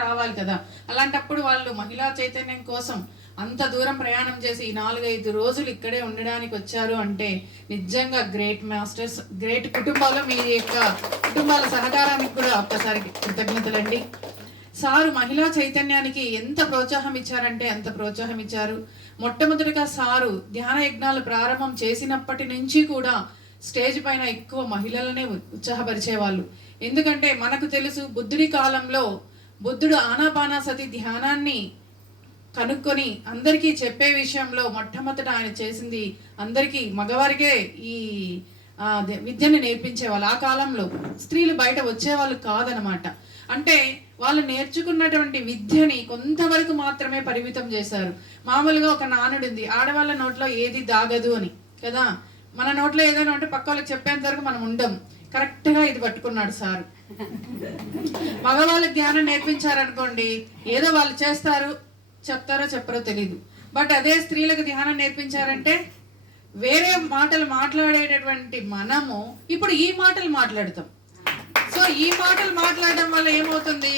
రావాలి కదా. అలాంటప్పుడు వాళ్ళు మహిళా చైతన్యం కోసం అంత దూరం ప్రయాణం చేసి ఈ 4-5 రోజులు ఇక్కడే ఉండడానికి వచ్చారు అంటే నిజంగా గ్రేట్ మాస్టర్స్, గ్రేట్ కుటుంబాలు. మీ యొక్క కుటుంబాల సహకారానికి కూడా ఒక్కసారి కృతజ్ఞతలండి. సారు మహిళా చైతన్యానికి ఎంత ప్రోత్సాహం ఇచ్చారంటే అంత ప్రోత్సాహం ఇచ్చారు. మొట్టమొదటిగా సారు ధ్యాన యజ్ఞాలు ప్రారంభం చేసినప్పటి నుంచి కూడా స్టేజ్ పైన ఎక్కువ మహిళలనే ఉత్సాహపరిచేవాళ్ళు. ఎందుకంటే మనకు తెలుసు బుద్ధుడి కాలంలో బుద్ధుడు ఆనాపానసతి ధ్యానాన్ని కనుక్కొని అందరికీ చెప్పే విషయంలో మొట్టమొదట ఆయన చేసింది అందరికీ మగవారికే ఈ విద్యను నేర్పించేవాళ్ళు. ఆ కాలంలో స్త్రీలు బయట వచ్చేవాళ్ళు కాదనమాట. అంటే వాళ్ళు నేర్చుకున్నటువంటి విద్యని కొంతవరకు మాత్రమే పరిమితం చేశారు. మామూలుగా ఒక నానుడు ఉంది, ఆడవాళ్ళ నోట్లో ఏది దాగదు అని కదా. మన నోట్లో ఏదైనా ఉంటే పక్క వాళ్ళకి చెప్పేంత వరకు మనం ఉండం. కరెక్ట్గా ఇది పట్టుకున్నాడు సారు. మగవాళ్ళకి ధ్యానం నేర్పించారనుకోండి, ఏదో వాళ్ళు చేస్తారు, చెప్తారో చెప్పరో తెలీదు. బట్ అదే స్త్రీలకు ధ్యానం నేర్పించారంటే వేరే మాటలు మాట్లాడేటటువంటి మనము ఇప్పుడు ఈ మాటలు మాట్లాడతాం. సో ఈ మాటలు మాట్లాడడం వల్ల ఏమవుతుంది,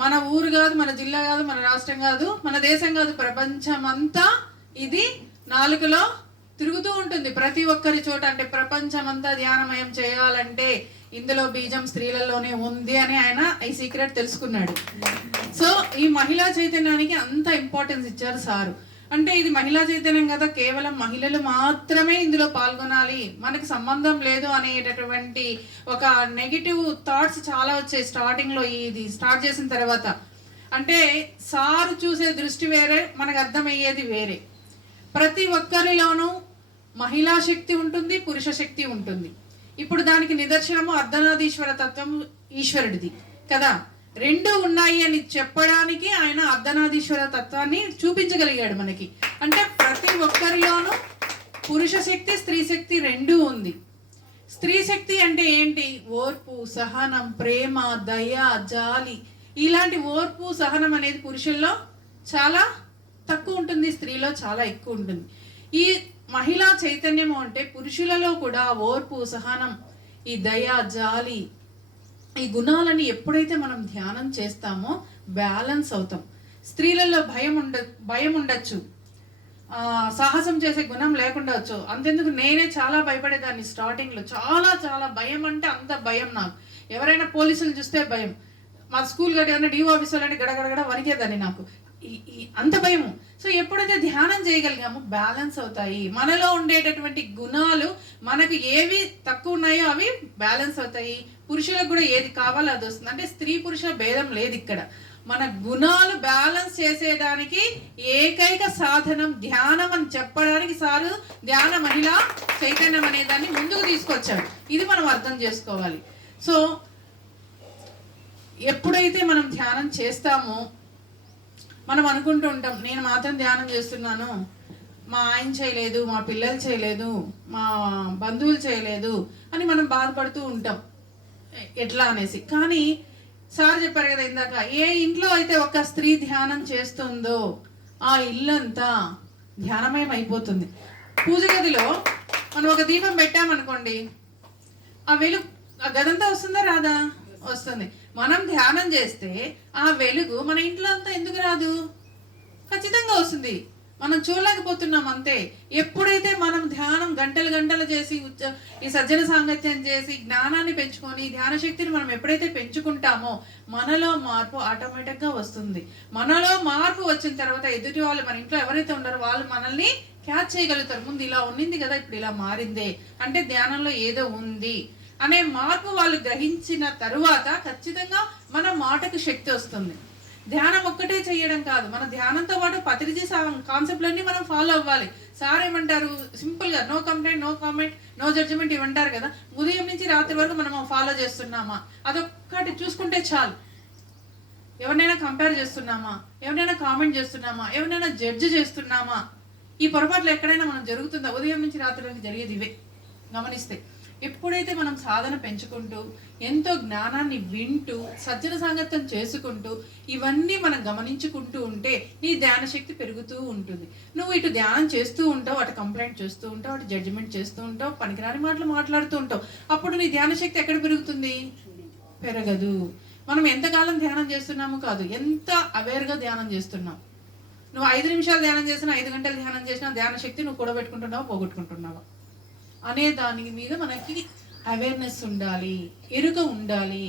మన ఊరు కాదు, మన జిల్లా కాదు, మన రాష్ట్రం కాదు, మన దేశం కాదు, ప్రపంచం అంతా ఇది నాలుకలో తిరుగుతూ ఉంటుంది ప్రతి ఒక్కరి చోట. అంటే ప్రపంచం అంతా ధ్యానమయం చేయాలంటే ఇందులో బీజం స్త్రీలలోనే ఉంది అని ఆయన ఈ సీక్రెట్ తెలుసుకున్నాడు. సో ఈ మహిళా చైతన్యానికి అంత ఇంపార్టెన్స్ ఇచ్చారు సారు. అంటే ఇది మహిళా చైతన్యం కదా, కేవలం మహిళలు మాత్రమే ఇందులో పాల్గొనాలి, మనకి సంబంధం లేదు అనేటటువంటి ఒక నెగిటివ్ థాట్స్ చాలా వచ్చాయి స్టార్టింగ్లో. ఇది స్టార్ట్ చేసిన తర్వాత అంటే సారు చూసే దృష్టి వేరే, మనకు అర్థమయ్యేది వేరే. ప్రతి ఒక్కరిలోనూ మహిళా శక్తి ఉంటుంది, పురుష శక్తి ఉంటుంది. ఇప్పుడు దానికి నిదర్శనము అర్ధనారీశ్వర తత్వం ఈశ్వరుడిది కదా. రెండు ఉన్నాయి అని చెప్పడానికి ఆయన అర్ధనారీశ్వర తత్వాన్ని చూపించగలిగాడు మనకి. అంటే ప్రతి ఒక్కరిలోనూ పురుష శక్తి స్త్రీ శక్తి రెండూ ఉంది. స్త్రీ శక్తి అంటే ఏంటి, ఓర్పు, సహనం, ప్రేమ, దయ, జాలి. ఇలాంటి ఓర్పు సహనం అనేది పురుషుల్లో చాలా తక్కువ ఉంటుంది, స్త్రీలో చాలా ఎక్కువ ఉంటుంది. ఈ మహిళా చైతన్యము అంటే పురుషులలో కూడా ఓర్పు, సహనం, ఈ దయ, జాలి, ఈ గుణాలని ఎప్పుడైతే మనం ధ్యానం చేస్తామో బ్యాలెన్స్ అవుతాం. స్త్రీలలో భయం ఉండొచ్చు, సాహసం చేసే గుణం లేకుండా వచ్చు. అంతెందుకు నేనే చాలా భయపడేదాన్ని స్టార్టింగ్లో. చాలా చాలా భయం అంటే అంత భయం నాకు. ఎవరైనా పోలీసులు చూస్తే భయం. మా స్కూల్ గడి డిఓ ఆఫీసర్లు అంటే గడగడగడ వణికేదాన్ని నాకు, అంత భయము. సో ఎప్పుడైతే ధ్యానం చేయగలిగామో బ్యాలెన్స్ అవుతాయి. మనలో ఉండేటటువంటి గుణాలు మనకు ఏవి తక్కువ ఉన్నాయో అవి బ్యాలెన్స్ అవుతాయి. పురుషులకు కూడా ఏది కావాలో అది వస్తుంది. అంటే స్త్రీ పురుషుల భేదం లేదు ఇక్కడ. మన గుణాలు బ్యాలెన్స్ చేసేదానికి ఏకైక సాధనం ధ్యానం అని చెప్పడానికి సారు ధ్యాన మహిళా చైతన్యం అనే దాన్ని ముందుకు తీసుకొచ్చాడు. ఇది మనం అర్థం చేసుకోవాలి. సో ఎప్పుడైతే మనం ధ్యానం చేస్తామో మనం అనుకుంటూ ఉంటాం, నేను మాత్రం ధ్యానం చేస్తున్నాను, మా ఆయన చేయలేదు, మా పిల్లలు చేయలేదు, మా బంధువులు చేయలేదు అని మనం బాధపడుతూ ఉంటాం ఎట్లా అనేసి. కానీ సార్ చెప్పారు కదా ఇందాక, ఏ ఇంట్లో అయితే ఒక స్త్రీ ధ్యానం చేస్తుందో ఆ ఇల్లంతా ధ్యానమయం అయిపోతుంది. పూజ గదిలో మనం ఒక దీపం పెట్టామనుకోండి, ఆ వెలుగు ఆ గదంతా వస్తుందా రాదా? వస్తుంది. మనం ధ్యానం చేస్తే ఆ వెలుగు మన ఇంట్లో అంతా ఎందుకు రాదు? ఖచ్చితంగా వస్తుంది. మనం చూడలేకపోతున్నాం అంతే. ఎప్పుడైతే మనం ధ్యానం గంటలు గంటలు చేసి ఈ సజ్జన సాంగత్యం చేసి జ్ఞానాన్ని పెంచుకొని ధ్యాన శక్తిని మనం ఎప్పుడైతే పెంచుకుంటామో మనలో మార్పు ఆటోమేటిక్గా వస్తుంది. మనలో మార్పు వచ్చిన తర్వాత ఎదుటి వాళ్ళు, మన ఇంట్లో ఎవరైతే ఉన్నారో వాళ్ళు మనల్ని క్యాచ్ చేయగలుగుతారు. ముందు ఇలా ఉన్నింది కదా, ఇప్పుడు ఇలా మారిందే అంటే ధ్యానంలో ఏదో ఉంది అనే మార్పు వాళ్ళు గ్రహించిన తరువాత ఖచ్చితంగా మన మాటకు శక్తి వస్తుంది. ధ్యానం ఒక్కటే చేయడం కాదు, మన ధ్యానంతో పాటు పత్రిజీ కాన్సెప్ట్లన్నీ మనం ఫాలో అవ్వాలి. సార్ ఏమంటారు సింపుల్గా, no complaint, no comment, no judgement ఇవ్వంటారు కదా. ఉదయం నుంచి రాత్రి వరకు మనం ఫాలో చేస్తున్నామా? అదొక్కటి చూసుకుంటే చాలు. ఎవరినైనా కంపేర్ చేస్తున్నామా, ఎవరినైనా కామెంట్ చేస్తున్నామా, ఎవరినైనా జడ్జి చేస్తున్నామా, ఈ పొరపాట్లు ఎక్కడైనా మనం జరుగుతుందా? ఉదయం నుంచి రాత్రి వరకు జరిగేది ఇవే గమనిస్తే. ఎప్పుడైతే మనం సాధన పెంచుకుంటూ ఎంతో జ్ఞానాన్ని వింటూ సజ్జన సాంగత్యం చేసుకుంటూ ఇవన్నీ మనం గమనించుకుంటూ ఉంటే నీ ధ్యాన శక్తి పెరుగుతూ ఉంటుంది. నువ్వు ఇటు ధ్యానం చేస్తూ ఉంటావు, అటు కంప్లైంట్ చేస్తూ ఉంటావు, అటు జడ్జిమెంట్ చేస్తూ ఉంటావు, పనికిరాని మాటలు మాట్లాడుతూ ఉంటావు. అప్పుడు నీ ధ్యాన శక్తి ఎక్కడ పెరుగుతుంది? పెరగదు. మనం ఎంతకాలం ధ్యానం చేస్తున్నాము కాదు, ఎంత అవేర్గా ధ్యానం చేస్తున్నాం. నువ్వు 5 నిమిషాలు ధ్యానం చేసినా, 5 గంటలు ధ్యానం చేసినా ధ్యాన శక్తి నువ్వు కూడబెట్టుకుంటున్నావా, పోగొట్టుకుంటున్నావా అనే దాని మీద మనకి అవేర్నెస్ ఉండాలి, ఎరుక ఉండాలి.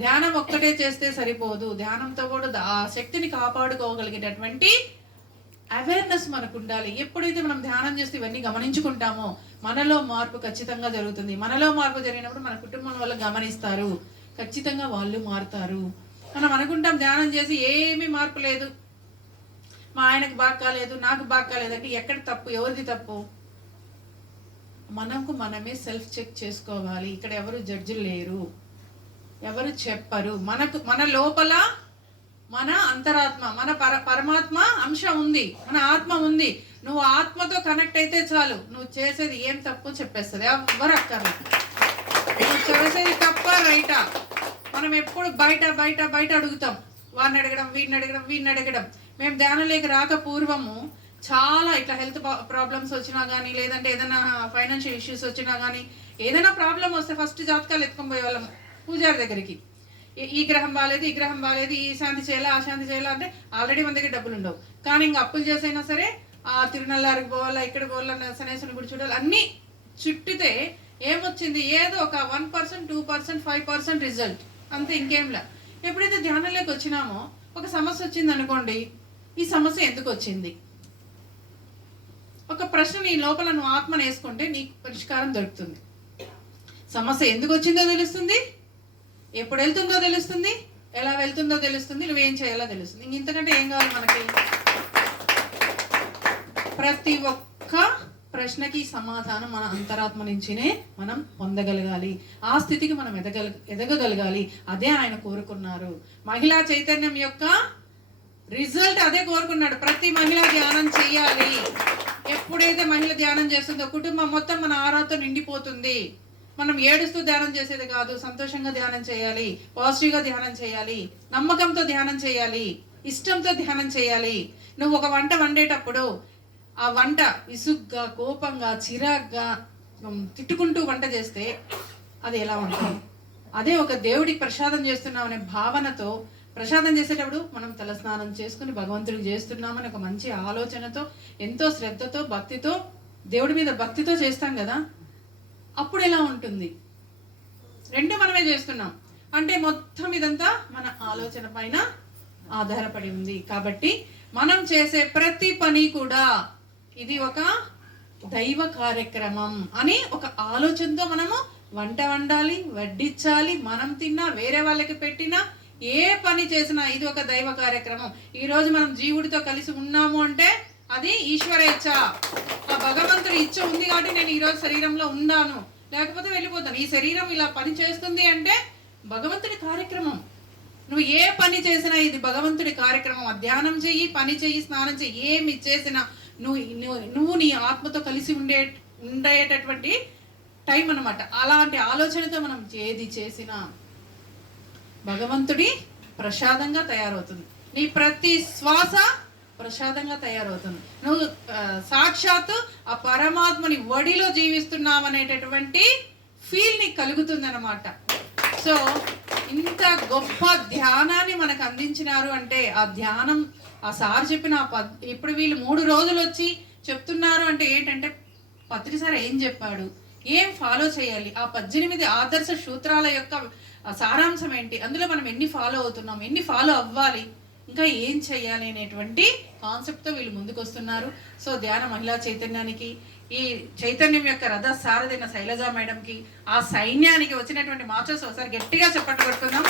ధ్యానం ఒక్కటే చేస్తే సరిపోదు, ధ్యానంతో కూడా ఆ శక్తిని కాపాడుకోగలిగేటటువంటి అవేర్నెస్ మనకు ఉండాలి. ఎప్పుడైతే మనం ధ్యానం చేస్తే ఇవన్నీ గమనించుకుంటామో మనలో మార్పు ఖచ్చితంగా జరుగుతుంది. మనలో మార్పు జరిగినప్పుడు మన కుటుంబం వల్ల గమనిస్తారు, ఖచ్చితంగా వాళ్ళు మారుతారు. మనం అనుకుంటాం ధ్యానం చేసి ఏమీ మార్పు లేదు, మా ఆయనకు బాగా కాలేదు, నాకు బాగా కాలేదు అంటే ఎక్కడ తప్పు, ఎవరిది తప్పు? మనకు మనమే సెల్ఫ్ చెక్ చేసుకోవాలి. ఇక్కడ ఎవరు జడ్జిలు లేరు, ఎవరు చెప్పరు. మన లోపల మన అంతరాత్మ, మన పరమాత్మ అంశం ఉంది, మన ఆత్మ ఉంది. నువ్వు ఆత్మతో కనెక్ట్ అయితే చాలు, నువ్వు చేసేది ఏం తప్పు చెప్పేస్తుంది, ఎవరు అక్కర్లేదు. నువ్వు చేసేది తప్ప రైటా. మనం ఎప్పుడు బయట బయట బయట అడుగుతాం, వాడిని అడగడం, వీడిని అడగడం. మేము ధ్యానంలోకి రాక పూర్వము చాలా ఇట్లా హెల్త్ ప్రాబ్లమ్స్ వచ్చినా కానీ, లేదంటే ఏదైనా ఫైనాన్షియల్ ఇష్యూస్ వచ్చినా కానీ, ఏదైనా ప్రాబ్లం వస్తే ఫస్ట్ జాతకాలు ఎత్తుకొని పోయే వాళ్ళం పూజారి దగ్గరికి. ఈ గ్రహం బాగాలేదు, ఈ గ్రహం బాగాలేదు, ఈ శాంతి చేయాలా, ఆ శాంతి చేయాలా అంటే ఆల్రెడీ మన దగ్గర డబ్బులు ఉండవు. కానీ ఇంకా అప్పులు చేసైనా సరే ఆ తిరునల్లారికి పోవాలా, ఇక్కడ పోవాలా, సనేశ్వరుని గుడి చూడాలి, అన్నీ చుట్టితే ఏమొచ్చింది? ఏదో ఒక 1%, 2%, 5% రిజల్ట్ అంతే, ఇంకేంలా. ఎప్పుడైతే ధ్యానంలోకి వచ్చినామో ఒక సమస్య వచ్చింది అనుకోండి, ఈ సమస్య ఎందుకు వచ్చింది? ఒక ప్రశ్న నీ లోపల నువ్వు ఆత్మను వేసుకుంటే నీకు పరిష్కారం దొరుకుతుంది. సమస్య ఎందుకు వచ్చిందో తెలుస్తుంది, ఎప్పుడు వెళ్తుందో తెలుస్తుంది, ఎలా వెళ్తుందో తెలుస్తుంది, నువ్వేం చేయాలో తెలుస్తుంది. ఇంతకంటే ఏం కావాలి మనకి? ప్రతి ఒక్క ప్రశ్నకి సమాధానం మన అంతరాత్మ నుంచినే మనం పొందగలగాలి. ఆ స్థితికి మనం ఎదగగలగాలి. అదే ఆయన కోరుకున్నారు. మహిళా చైతన్యం యొక్క రిజల్ట్ అదే కోరుకున్నాడు. ప్రతి మహిళ ధ్యానం చేయాలి. ఎప్పుడైతే మహిళ ధ్యానం చేస్తుందో కుటుంబం మొత్తం మన ఆరాతో నిండిపోతుంది. మనం ఏడుస్తూ ధ్యానం చేసేది కాదు, సంతోషంగా ధ్యానం చేయాలి, పాజిటివ్గా ధ్యానం చేయాలి, నమ్మకంతో ధ్యానం చేయాలి, ఇష్టంతో ధ్యానం చేయాలి. నువ్వు ఒక వంట వండేటప్పుడు ఆ వంట విసుగ్గా, కోపంగా, చిరాగ్గా, తిట్టుకుంటూ వంట చేస్తే అది ఎలా ఉంటుంది? అదే ఒక దేవుడికి ప్రసాదం చేస్తున్నాం అనే భావనతో ప్రసాదం చేసేటప్పుడు మనం తలస్నానం చేసుకుని భగవంతుడికి చేస్తున్నామని ఒక మంచి ఆలోచనతో, ఎంతో శ్రద్ధతో, భక్తితో, దేవుడి మీద భక్తితో చేస్తాం కదా, అప్పుడు ఎలా ఉంటుంది? రెండు మనమే చేస్తున్నాం అంటే మొత్తం ఇదంతా మన ఆలోచన పైన ఆధారపడి ఉంది. కాబట్టి మనం చేసే ప్రతి పని కూడా ఇది ఒక దైవ కార్యక్రమం అని ఒక ఆలోచనతో మనము వంట వండాలి, వడ్డించాలి. మనం తిన్నా, వేరే వాళ్ళకి పెట్టినా, ఏ పని చేసినా ఇది ఒక దైవ కార్యక్రమం. ఈరోజు మనం జీవుడితో కలిసి ఉన్నాము అంటే అది ఈశ్వర ఇచ్చ, ఆ భగవంతుడి ఇచ్చ ఉంది కాబట్టి నేను ఈరోజు శరీరంలో ఉన్నాను, లేకపోతే వెళ్ళిపోతాను. ఈ శరీరం ఇలా పని చేస్తుంది అంటే భగవంతుడి కార్యక్రమం. నువ్వు ఏ పని చేసినా ఇది భగవంతుడి కార్యక్రమం. ధ్యానం చెయ్యి, పని చెయ్యి, స్నానం చెయ్యి, ఏమి చేసినా నువ్వు నీ ఆత్మతో కలిసి ఉండేటటువంటి టైం అన్నమాట. అలాంటి ఆలోచనతో మనం ఏది చేసినా భగవంతుడి ప్రసాదంగా తయారవుతుంది. నీ ప్రతి శ్వాస ప్రసాదంగా తయారవుతుంది. నువ్వు సాక్షాత్తు ఆ పరమాత్మని ఒడిలో జీవిస్తున్నావనేటటువంటి ఫీల్ నీకు కలుగుతుంది అన్నమాట. సో ఇంత గొప్ప ధ్యానాన్ని మనకు అందించినారు అంటే ఆ ధ్యానం, ఆ సార్ చెప్పిన ఇప్పుడు వీళ్ళు 3 రోజులు వచ్చి చెప్తున్నారు అంటే ఏంటంటే పత్రి సార్ ఏం చెప్పాడు, ఏం ఫాలో చేయాలి, ఆ 18 ఆదర్శ సూత్రాల యొక్క సారాంశం ఏంటి, అందులో మనం ఎన్ని ఫాలో అవుతున్నాం, ఎన్ని ఫాలో అవ్వాలి, ఇంకా ఏం చేయాలి అనేటువంటి కాన్సెప్ట్తో వీళ్ళు ముందుకు వస్తున్నారు. సో ధ్యాన మహిళా చైతన్యానికి, ఈ చైతన్యం యొక్క రథ సారథైన శైలజా మేడంకి, ఆ సైన్యానికి వచ్చినటువంటి మాస్టర్స్ ఒకసారి గట్టిగా చెప్పట్టు కొడుతున్నాం.